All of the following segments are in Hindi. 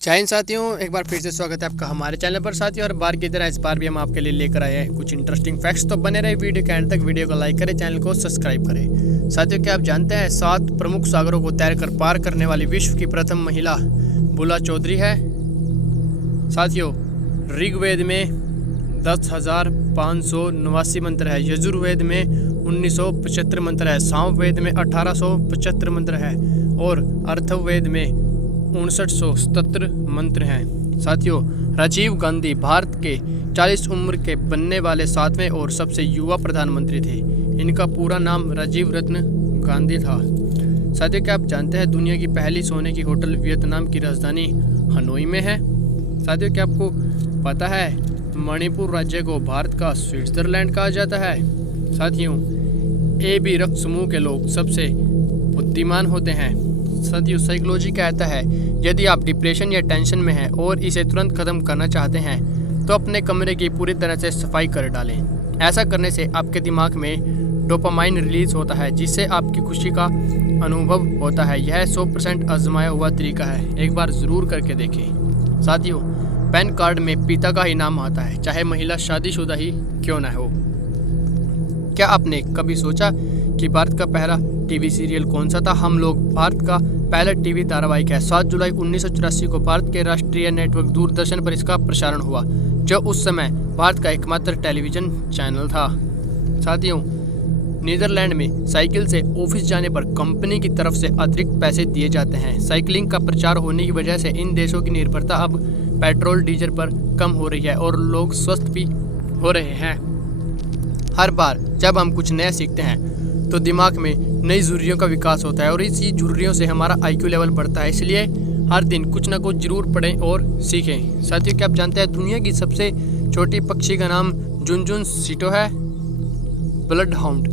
जय हिंद साथियों, एक बार फिर से स्वागत है आपका हमारे चैनल पर साथियों। और बार की तरह इस बार भी हम आपके लिए लेकर आए हैं कुछ इंटरेस्टिंग फैक्ट्स। तो बने रहे वीडियो के एंड तक। वीडियो को लाइक करें, चैनल को सब्सक्राइब करें। साथियों, क्या आप जानते हैं 7 प्रमुख सागरों को तैरकर पार करने वाली विश्व की प्रथम महिला बुला चौधरी है। साथियों, ऋग्वेद में 10,589 मंत्र है, यजुर्वेद में 1975 मंत्र है, सामवेद में 1875 मंत्र है और अथर्ववेद में 5977 मंत्र हैं। साथियों, राजीव गांधी भारत के 40 उम्र के बनने वाले 7वें और सबसे युवा प्रधानमंत्री थे। इनका पूरा नाम राजीव रत्न गांधी था। साथियों, क्या आप जानते हैं दुनिया की पहली सोने की होटल वियतनाम की राजधानी हनोई में है। साथियों, क्या आपको पता है मणिपुर राज्य को भारत का स्विट्जरलैंड कहा जाता है। साथियों, AB रक्त समूह के लोग सबसे बुद्धिमान होते हैं। साथियों, साइकोलॉजी कहता है यदि आप डिप्रेशन या टेंशन में हैं और इसे तुरंत खत्म करना चाहते हैं तो अपने कमरे की पूरी तरह से सफाई कर डालें। ऐसा करने से आपके दिमाग में डोपामाइन रिलीज होता है जिससे आपकी खुशी का अनुभव होता है। यह 100% आजमाया हुआ तरीका है, एक बार ज़रूर करके देखें। साथियों, पैन कार्ड में पिता का ही नाम आता है, चाहे महिला शादीशुदा ही क्यों न हो। क्या आपने कभी सोचा कि भारत का पहला टीवी सीरियल कौन सा था? हम लोग भारत का पहला टीवी धारावाहिक है। 7 जुलाई 1984 को भारत के राष्ट्रीय नेटवर्क दूरदर्शन पर इसका प्रसारण हुआ, जो उस समय भारत का एकमात्र टेलीविजन चैनल था। साथियों, नीदरलैंड में साइकिल से ऑफिस जाने पर कंपनी की तरफ से अतिरिक्त पैसे दिए जाते हैं। साइकिलिंग का प्रचार होने की वजह से इन देशों की निर्भरता अब पेट्रोल डीजल पर कम हो रही है और लोग स्वस्थ भी हो रहे हैं। हर बार जब हम कुछ नया सीखते हैं तो दिमाग में नई झुर्रियों का विकास होता है और इसी झुर्रियों से हमारा IQ लेवल बढ़ता है। इसलिए हर दिन कुछ ना कुछ जरूर पढ़ें और सीखें। साथियों, क्या आप जानते हैं दुनिया की सबसे छोटी पक्षी का नाम जुनजुन सीटो है। ब्लड हाउंड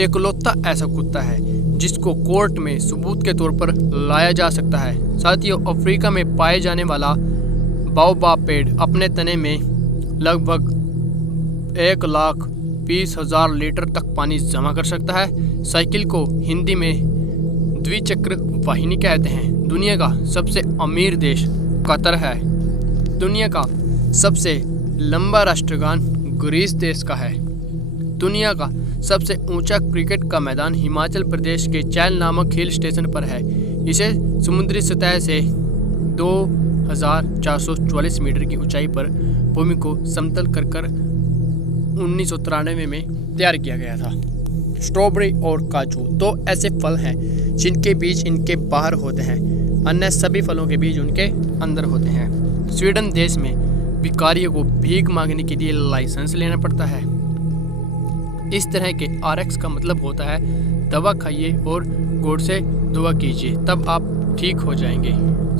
एकलौता ऐसा कुत्ता है जिसको कोर्ट में सबूत के तौर पर लाया जा सकता है। साथियों, अफ्रीका में पाए जाने वाला बाओबाब पेड़ अपने तने में लगभग 1,20,000 लीटर तक पानी जमा कर सकता है। साइकिल को हिंदी में द्विचक्र वाहिनी कहते हैं। दुनिया का सबसे अमीर देश कतर है। दुनिया का सबसे लंबा राष्ट्रगान ग्रीस देश का है। दुनिया का सबसे ऊंचा क्रिकेट का मैदान हिमाचल प्रदेश के चैल नामक हिल स्टेशन पर है। इसे समुद्री सतह से 2,444 मीटर की ऊंचाई पर भूमि को समतल कर 1993 में तैयार किया गया था। स्ट्रॉबेरी और काजू दो ऐसे फल हैं जिनके बीज इनके बाहर होते हैं, अन्य सभी फलों के बीज उनके अंदर होते हैं। स्वीडन देश में भिखारियों को भीख मांगने के लिए लाइसेंस लेना पड़ता है। इस तरह के RX का मतलब होता है दवा खाइए और गौर से दुआ कीजिए, तब आप ठीक हो जाएंगे।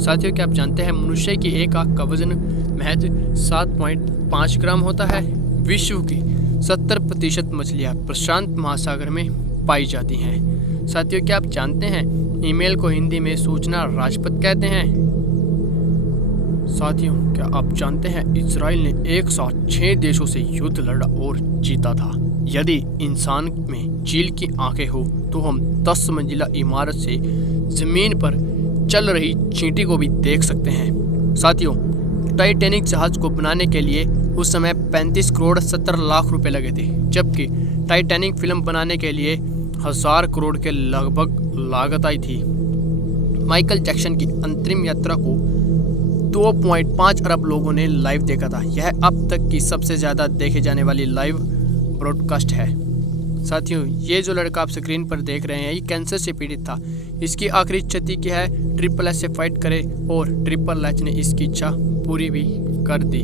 साथियों, क्या आप जानते हैं मनुष्य की एक आंख का वजन महज 7.5 ग्राम होता है। विश्व की 70% मछलियाँ प्रशांत महासागर में पाई जाती हैं। साथियों, क्या आप जानते हैं ईमेल को हिंदी में सूचना राजपथ कहते हैं। साथियों, क्या आप जानते हैं इजराइल ने एक साथ 6 देशों से युद्ध लड़ा और जीता था। यदि इंसान में चील की आंखें हो तो हम 10 मंजिला इमारत से जमीन पर चल रही चींटी को भी देख सकते हैं। साथियों, टाइटैनिक जहाज को बनाने के लिए उस समय 35 करोड़ 70 लाख रुपए लगे थे, जबकि टाइटैनिक फिल्म बनाने के लिए 1000 करोड़ के लगभग लागत आई थी। माइकल जैक्सन की अंतरिम यात्रा को 2.5 अरब लोगों ने लाइव देखा था। यह अब तक की सबसे ज़्यादा देखे जाने वाली लाइव ब्रॉडकास्ट है। साथियों, ये जो लड़का आप स्क्रीन पर देख रहे हैं ये कैंसर से पीड़ित था। इसकी आखिरी क्षति क्या है? SSS से फाइट करे और SSS ने इसकी इच्छा पूरी भी कर दी।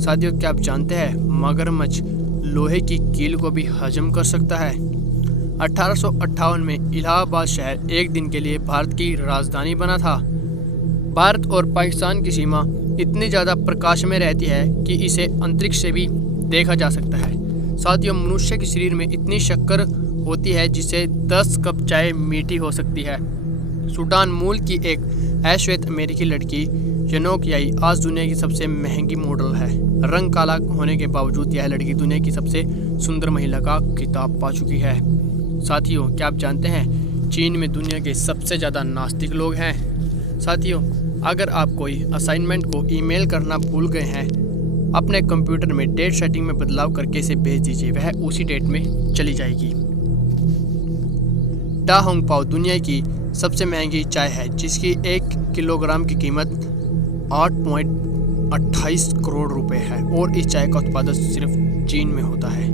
साथियों, क्या आप जानते हैं मगरमच्छ लोहे की कील को भी हजम कर सकता है। 1858 में इलाहाबाद शहर एक दिन के लिए भारत की राजधानी बना था। भारत और पाकिस्तान की सीमा इतनी ज़्यादा प्रकाश में रहती है कि इसे अंतरिक्ष से भी देखा जा सकता है। साथियों, मनुष्य के शरीर में इतनी शक्कर होती है जिससे 10 कप चाय मीठी हो सकती है। सूडान मूल की एक अश्वेत अमेरिकी लड़की यनोक याई आज दुनिया की सबसे महंगी मॉडल है। रंग काला होने के बावजूद यह लड़की दुनिया की सबसे सुंदर महिला का खिताब पा चुकी है। साथियों, क्या आप जानते हैं चीन में दुनिया के सबसे ज़्यादा नास्तिक लोग हैं। साथियों, अगर आप कोई असाइनमेंट को ईमेल करना भूल गए हैं, अपने कंप्यूटर में डेट सेटिंग में बदलाव करके इसे भेज दीजिए, वह उसी डेट में चली जाएगी। डा होंग पाओ दुनिया की सबसे महंगी चाय है, जिसकी 1 किलोग्राम की कीमत 8.28 करोड़ रुपए है और इस चाय का उत्पादन सिर्फ चीन में होता है।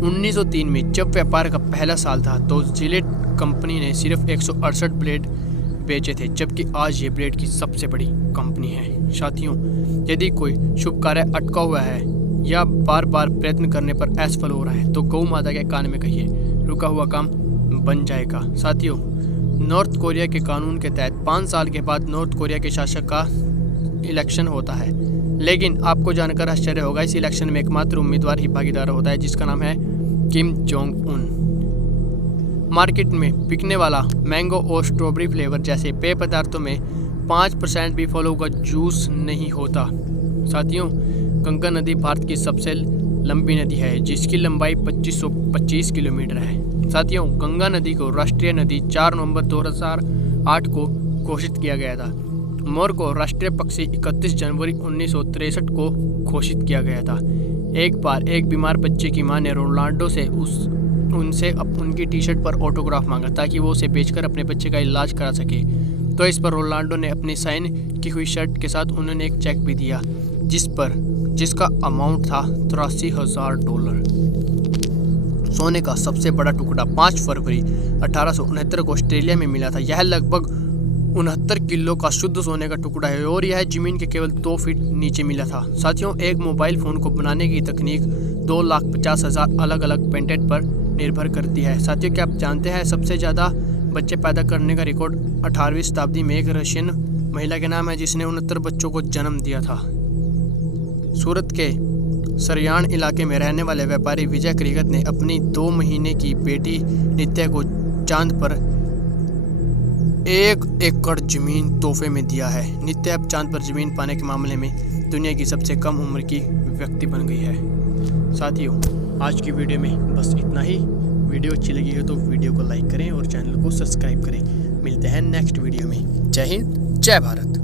1903 में जब व्यापार का पहला साल था तो जिलेट कंपनी ने सिर्फ 168 ब्लेड बेचे थे, जबकि आज ये ब्लेड की सबसे बड़ी कंपनी है। साथियों, यदि कोई शुभ कार्य अटका हुआ है या बार बार प्रयत्न करने पर असफल हो रहा है तो गौ माता के कान में कहिए, रुका हुआ काम बन जाएगा। साथियों, नॉर्थ कोरिया के कानून के तहत 5 साल के बाद नॉर्थ कोरिया के शासक का इलेक्शन होता है, लेकिन आपको जानकर आश्चर्य होगा, इस इलेक्शन में एकमात्र उम्मीदवार ही भागीदार होता है, जिसका नाम है किम जोंग उन। मार्केट में बिकने वाला मैंगो और स्ट्रॉबेरी फ्लेवर जैसे पेय पदार्थों में 5% भी फलों का जूस नहीं होता। साथियों, गंगा नदी भारत की सबसे लंबी नदी है, जिसकी लंबाई 2525 किलोमीटर है। साथियों, गंगा नदी को राष्ट्रीय नदी 4 नवंबर 2008 को घोषित किया गया था। मोर को राष्ट्रीय पक्षी 31 जनवरी 1963 को घोषित किया गया था। एक बार एक बीमार बच्चे की मां ने रोनाल्डो से उनसे उनकी टी शर्ट पर ऑटोग्राफ मांगा ताकि वो उसे बेचकर अपने बच्चे का इलाज करा सके, तो इस पर रोनाल्डो ने अपनी साइन की हुई शर्ट के साथ उन्होंने एक चेक भी दिया, जिसका अमाउंट था $83,000। सोने का सबसे बड़ा टुकड़ा 5 फरवरी 1869 को ऑस्ट्रेलिया में मिला था। यह लगभग 69 किलो का शुद्ध सोने का टुकड़ा है और यह जमीन के केवल 2 फीट नीचे मिला था। साथियों, एक मोबाइल फ़ोन को बनाने की तकनीक 2,50,000 अलग अलग पेटेंट पर निर्भर करती है। साथियों, क्या आप जानते हैं सबसे ज़्यादा बच्चे पैदा करने का रिकॉर्ड 18वीं शताब्दी में एक रशियन महिला के नाम है, जिसने 69 बच्चों को जन्म दिया था। सूरत के सरयान इलाके में रहने वाले व्यापारी विजय क्रिगत ने अपनी 2 महीने की बेटी नित्या को चांद पर 1 एकड़ जमीन तोहफे में दिया है। नित्या अब चांद पर जमीन पाने के मामले में दुनिया की सबसे कम उम्र की व्यक्ति बन गई है। साथियों, आज की वीडियो में बस इतना ही। वीडियो अच्छी लगी हो तो वीडियो को लाइक करें और चैनल को सब्सक्राइब करें। मिलते हैं नेक्स्ट वीडियो में। जय हिंद, जय भारत।